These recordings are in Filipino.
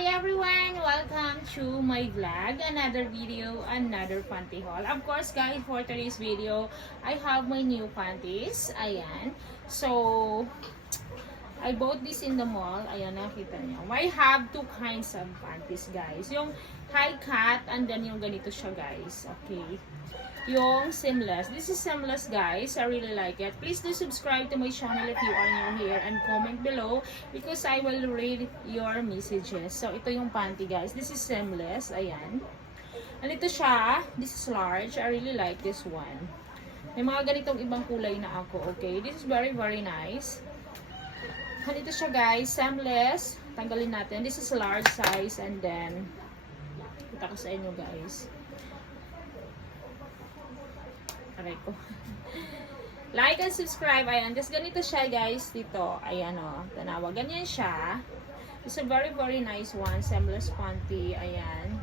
Hi everyone! Welcome to my vlog. Another video, another panty haul. Of course guys, for today's video, I have my new panties. Ayan. So, I bought this in the mall. Ayan, nakita niyo. I have two kinds of panties guys. Yung high cut and then yung ganito siya guys. Okay. Yung seamless. This is seamless guys. I really like it. Please do subscribe to my channel if you are new here and comment below because I will read your messages. So, ito yung panty guys. This is seamless. Ayan. And ito siya. This is large. I really like this one. May mga ganitong ibang kulay na ako. Okay. This is very nice. And ito siya guys. Seamless. Tanggalin natin. This is large size and then kita ko sa inyo guys. Ko. Like and subscribe. Ayan. Just ganito siya guys dito. Ayan o. Tanawa. Ganyan siya. It's a very nice one. Seamless panty. Ayan.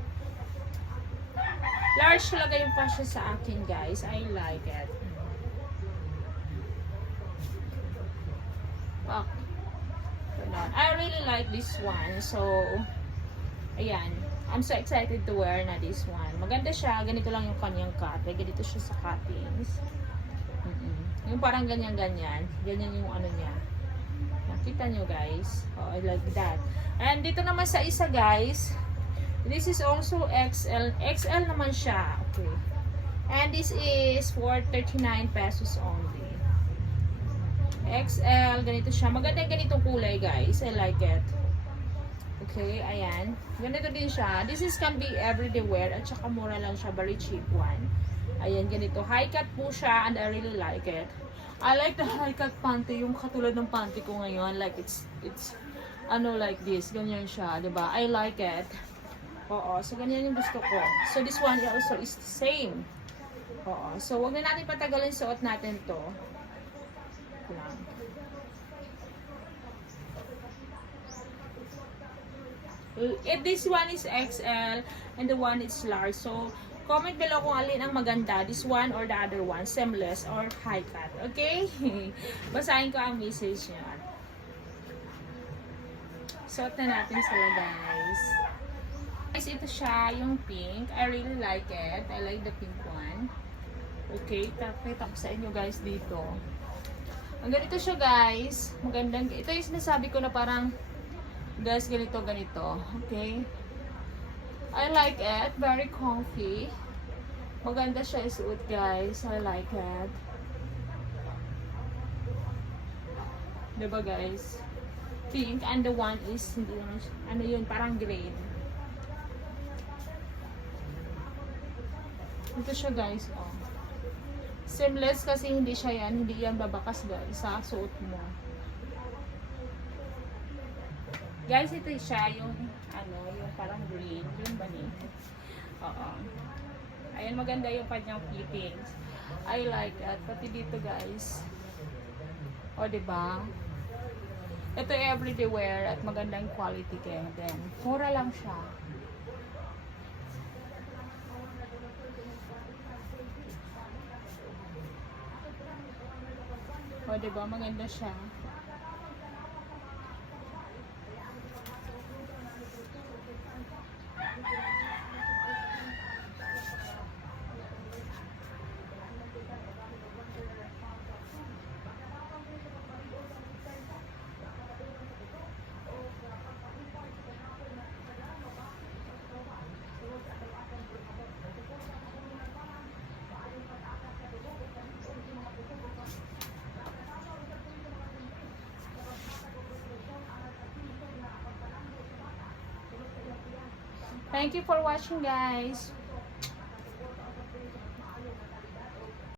Large talaga yung pasya sa akin guys. I like it. Oh. I really like this one. So, ayan. I'm so excited to wear na this one. Maganda siya. Ganito lang yung kanyang cut. Ganito siya sa cuttings. Yung parang ganyan-ganyan. Ganyan yung ano niya. Nakita nyo guys. Oh, I like that. And dito naman sa isa guys. This is also XL. XL naman siya. Okay. And this is for 39 pesos only. XL. Ganito siya. Maganda ganitong kulay guys. I like it. Okay, ayan. Ganito din siya. This is can be everyday wear at saka mura lang siya. Very cheap one. Ayan, ganito. High cut po siya and I really like it. I like the high cut panty. Yung katulad ng panty ko ngayon. Like it's ano like this. Ganyan siya. Diba? I like it. Oo. So, ganyan yung gusto ko. So, this one also is the same. Oo. So, wag na natin patagalin suot natin to. Lang. This one is XL and the one is large. So, comment below kung alin ang maganda. This one or the other one. Seamless or high cut. Okay? Basahin ko ang message niya. Suot na natin sila guys. Guys, ito siya. Yung pink. I really like it. I like the pink one. Okay. Tapos ko sa inyo guys dito. Ang ganito siya guys. Magandang. Ito yung sinasabi ko na parang guys, ganito. Okay? I like it. Very comfy. Maganda siya isuot, guys. I like it. Diba, guys? Pink. And the one is, hindi naman siya, ano yun, parang green. Ito siya, guys. Oh. Seamless kasi hindi siya yan. Hindi yan babakas, guys. Sa suot mo. Guys, ito siya yung ano, yung parang green, yung bani. Oo. Ayan, maganda yung kanyang fittings. I like that. Pati dito, guys. O, diba? Ito everyday wear at magandang quality kaya din. Mura lang siya. O, diba? Maganda siya. Thank you for watching guys.